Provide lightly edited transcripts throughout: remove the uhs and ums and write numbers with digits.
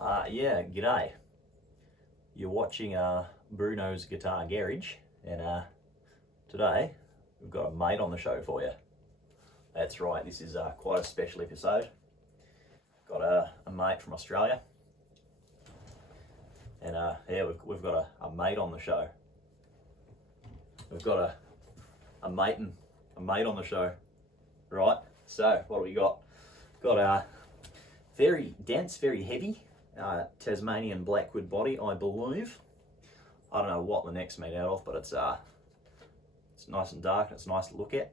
Yeah, g'day. You're watching Bruno's Guitar Garage, and today we've got a mate on the show for you. That's right, this is quite a special episode. Got a mate from Australia, and yeah, we've got a mate on the show. We've got a mate on the show, right? So what do we got? Got a very dense, very heavy Tasmanian blackwood body, I believe. I don't know what the neck's made out of, but it's nice and dark and it's nice to look at.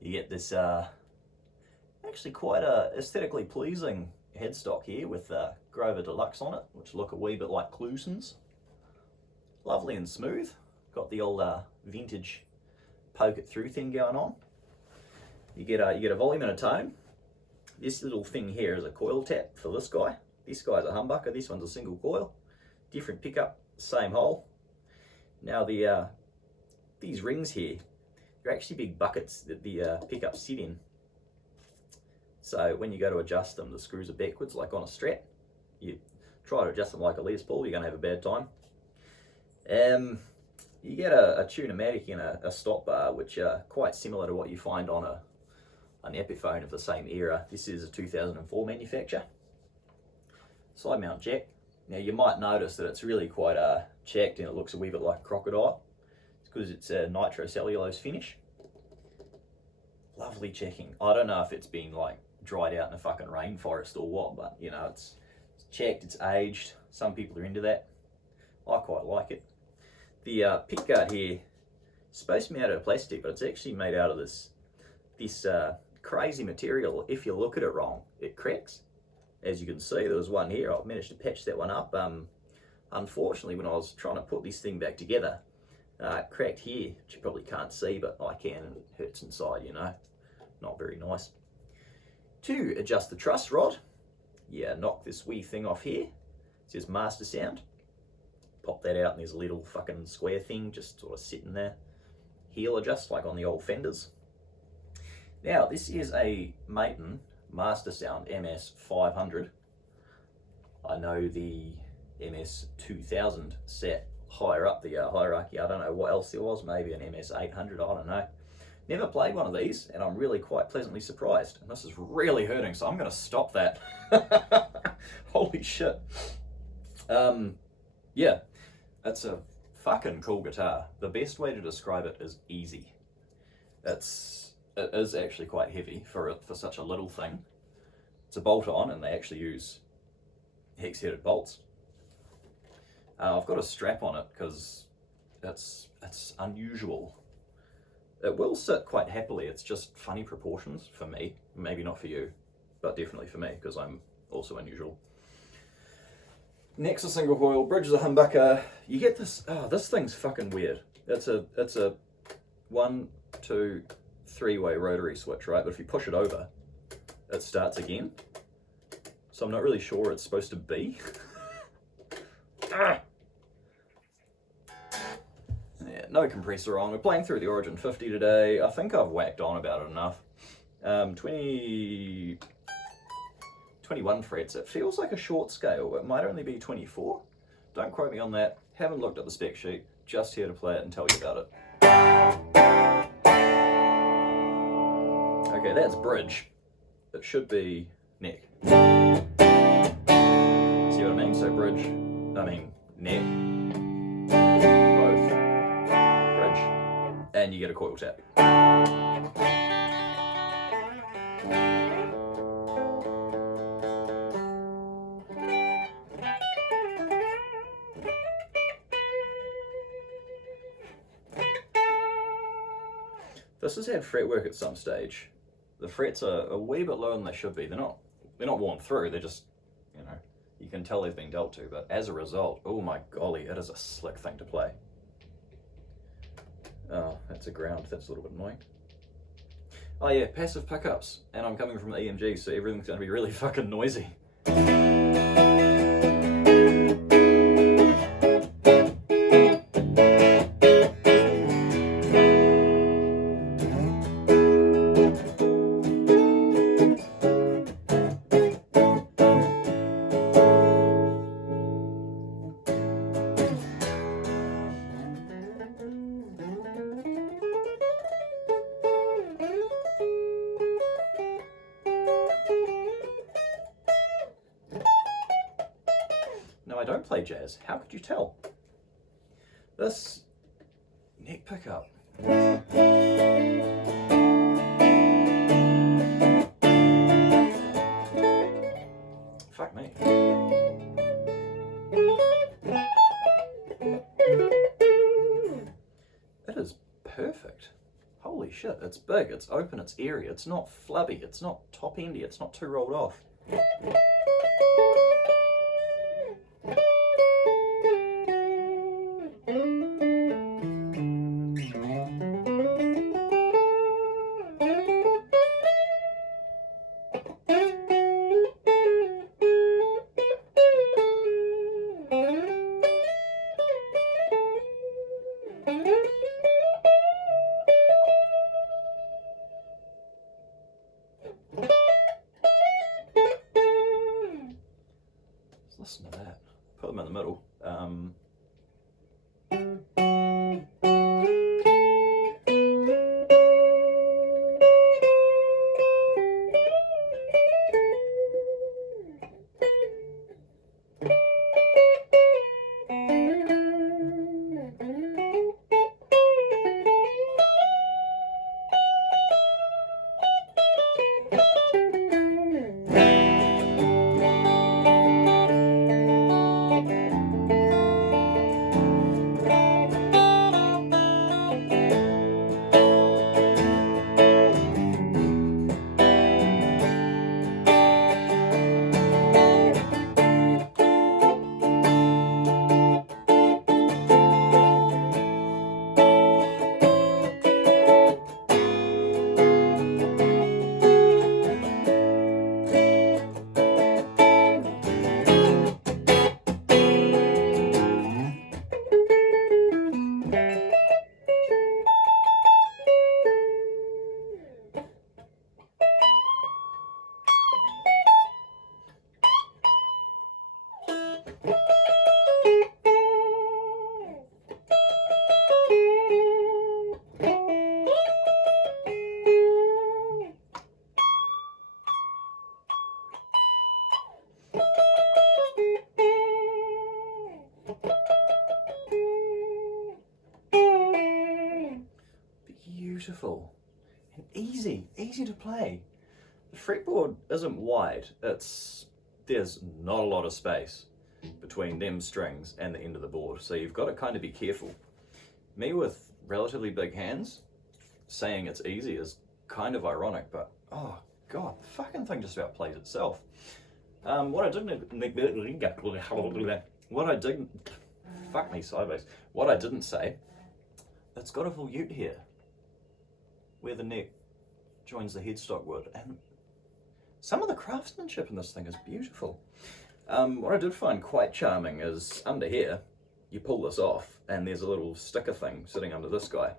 You get this actually quite a aesthetically pleasing headstock here with Grover Deluxe on it, which look a wee bit like Clusons. Lovely and smooth. Got the old vintage poke it through thing going on. You get a volume and a tone. This little thing here is a coil tap for this guy. This guy's a humbucker, this one's a single coil. Different pickup, same hole. Now these rings here, they're actually big buckets that the pickups sit in. So when you go to adjust them, the screws are backwards like on a Strat. You try to adjust them like a Les Paul, you're going to have a bad time. You get a Tune-o-matic and a stop bar, which are quite similar to what you find on an Epiphone of the same era. This is a 2004 manufacture. Side mount jack. Now you might notice that it's really quite checked and it looks a wee bit like a crocodile. It's because it's a nitrocellulose finish. Lovely checking. I don't know if it's been like dried out in a fucking rainforest or what, but you know, it's checked, it's aged. Some people are into that. I quite like it. The pickguard here is supposed to be made out of plastic, but it's actually made out of this crazy material. If you look at it wrong, it cracks. As you can see, there was one here. I've managed to patch that one up. Unfortunately, when I was trying to put this thing back together, it cracked here, which you probably can't see, but I can, and it hurts inside, you know. Not very nice. To adjust the truss rod, knock this wee thing off here. It says MasterSound. Pop that out, and there's a little fucking square thing just sort of sitting there. Heel adjust, like on the old Fenders. Now, this is a Maton MasterSound MS500. I know the MS2000 sat higher up the hierarchy. I don't know what else there was, maybe an MS800, I don't know. Never played one of these, and I'm really quite pleasantly surprised. And this is really hurting, so I'm going to stop that. Holy shit. Yeah, that's a fucking cool guitar. The best way to describe it is easy. It is actually quite heavy for such a little thing. It's a bolt-on, and they actually use hex-headed bolts. I've got a strap on it because it's unusual. It will sit quite happily. It's just funny proportions for me. Maybe not for you, but definitely for me because I'm also unusual. Next, a single coil. Bridge is a humbucker. You get this. Oh, this thing's fucking weird. It's a 1, 2, 3-way rotary switch, right? But if you push it over, it starts again. So I'm not really sure what it's supposed to be. Yeah, no compressor on. We're playing through the Origin 50 today. I think I've whacked on about it enough. 21 frets. It feels like a short scale. It might only be 24. Don't quote me on that. Haven't looked at the spec sheet. Just here to play it and tell you about it. Okay, that's bridge. It should be neck. See what I mean? So bridge, neck, both, bridge, and you get a coil tap. This has had fretwork at some stage. The frets are a wee bit lower than they should be. They're not worn through, they're just, you know, you can tell they've been dealt to, but as a result, oh my golly, it is a slick thing to play. Oh, that's a ground, that's a little bit annoying. Oh yeah, passive pickups, and I'm coming from the EMG, so everything's gonna be really fucking noisy. I don't play jazz. How could you tell? This neck pickup. Fuck me. It is perfect. Holy shit, it's big, it's open, it's airy, it's not flubby, it's not top-endy, it's not too rolled off. Listen to that. Put them in the middle. Beautiful and easy to play. The fretboard isn't wide, there's not a lot of space between them strings and the end of the board, so you've got to kind of be careful. Me with relatively big hands, saying it's easy is kind of ironic, but oh god, the fucking thing just about plays itself. What I didn't say, it's got a volute here where the neck joins the headstock wood, and some of the craftsmanship in this thing is beautiful. What I did find quite charming is under here, you pull this off and there's a little sticker thing sitting under this guy,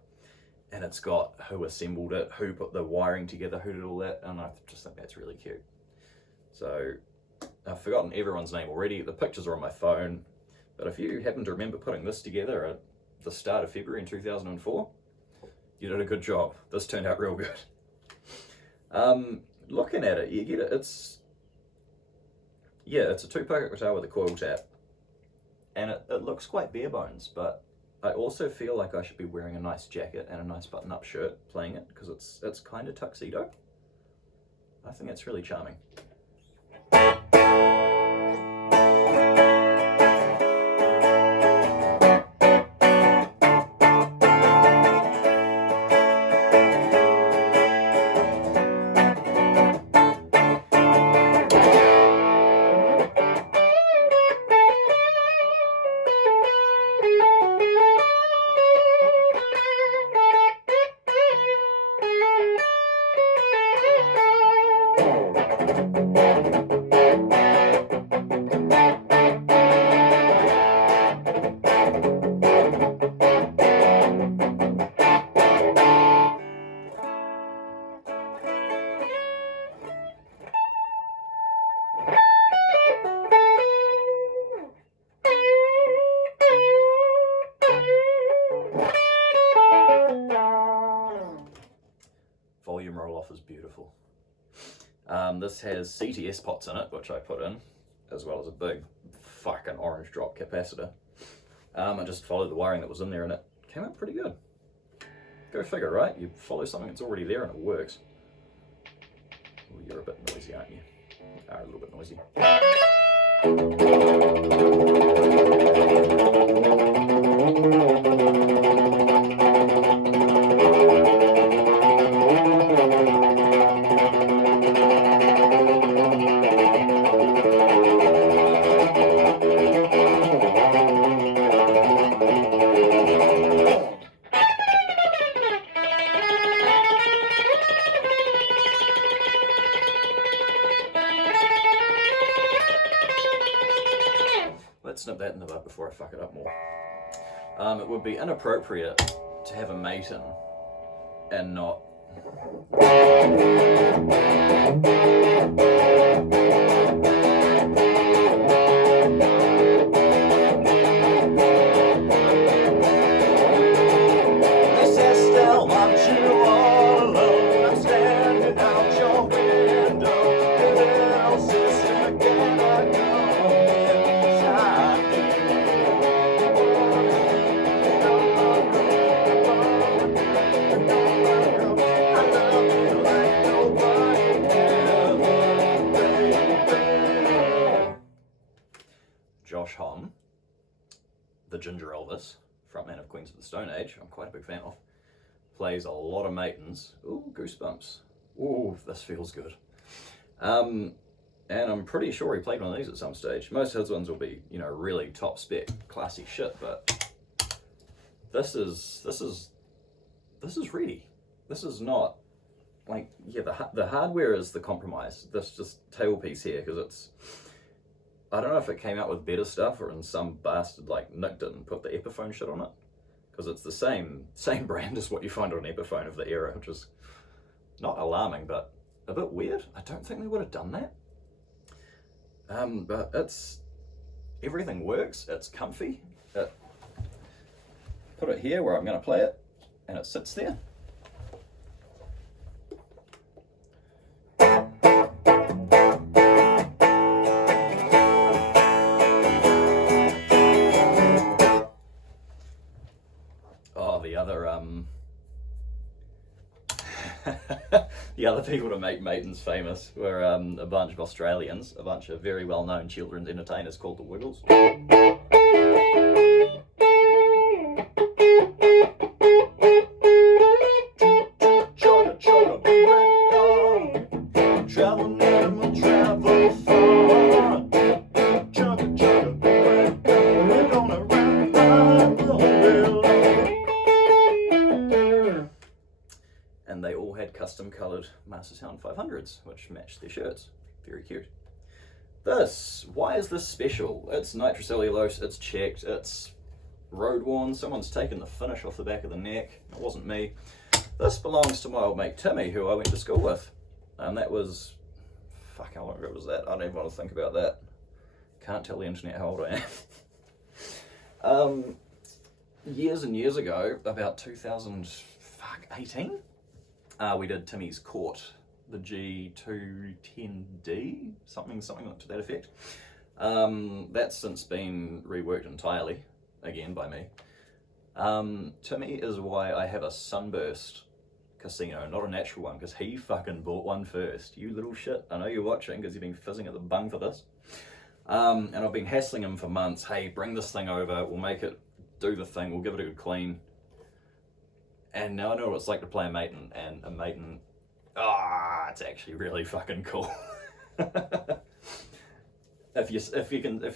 and it's got who assembled it, who put the wiring together, who did all that, and I just think that's really cute. So I've forgotten everyone's name already, the pictures are on my phone, but if you happen to remember putting this together at the start of February in 2004, you did a good job. This turned out real good. Looking at it, you get it, it's a 2-pocket guitar with a coil tap, and it looks quite bare bones, but I also feel like I should be wearing a nice jacket and a nice button-up shirt playing it, because it's kind of tuxedo. I think it's really charming. Volume roll-off is beautiful. This has CTS pots in it, which I put in, as well as a big fucking orange drop capacitor. I just followed the wiring that was in there and it came out pretty good. Go figure, right? You follow something that's already there and it works. Well, you're a bit noisy, aren't you? You are a little bit noisy. Let's snip that in the bud before I fuck it up more. It would be inappropriate to have a Maton and not... the Ginger Elvis, frontman of Queens of the Stone Age, I'm quite a big fan of, plays a lot of Matons. Ooh, goosebumps. Ooh, this feels good. And I'm pretty sure he played one of these at some stage. Most of his ones will be, you know, really top spec, classy shit, but this is ready. This is not, like, yeah, the hardware is the compromise. This just tailpiece here, because it's, I don't know if it came out with better stuff or in some bastard like nicked it and put the Epiphone shit on it, because it's the same brand as what you find on an Epiphone of the era, which is not alarming but a bit weird. I don't think they would have done that. But everything works. It's comfy. Put it here where I'm going to play it, and it sits there. The other people to make Matons famous were a bunch of Australians, a bunch of very well-known children's entertainers called the Wiggles. And they all had custom coloured MasterSound 500s, which matched their shirts. Very cute. This, why is this special? It's nitrocellulose, it's checked, it's road worn, someone's taken the finish off the back of the neck. It wasn't me. This belongs to my old mate Timmy, who I went to school with. And that was, fuck, how long ago was that? I don't even want to think about that. Can't tell the internet how old I am. Years and years ago, about 2018, we did Timmy's Court, the G210D, something to that effect. That's since been reworked entirely, again by me. Timmy is why I have a Sunburst casino, not a natural one, because he fucking bought one first. You little shit, I know you're watching because you've been fizzing at the bung for this. And I've been hassling him for months. Hey, bring this thing over, we'll make it do the thing, we'll give it a good clean. And now I know what it's like to play a Maton, and a Maton, it's actually really fucking cool. If you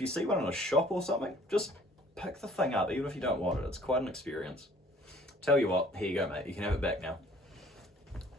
see one in a shop or something, just pick the thing up, even if you don't want it. It's quite an experience. Tell you what, here you go, mate. You can have it back now.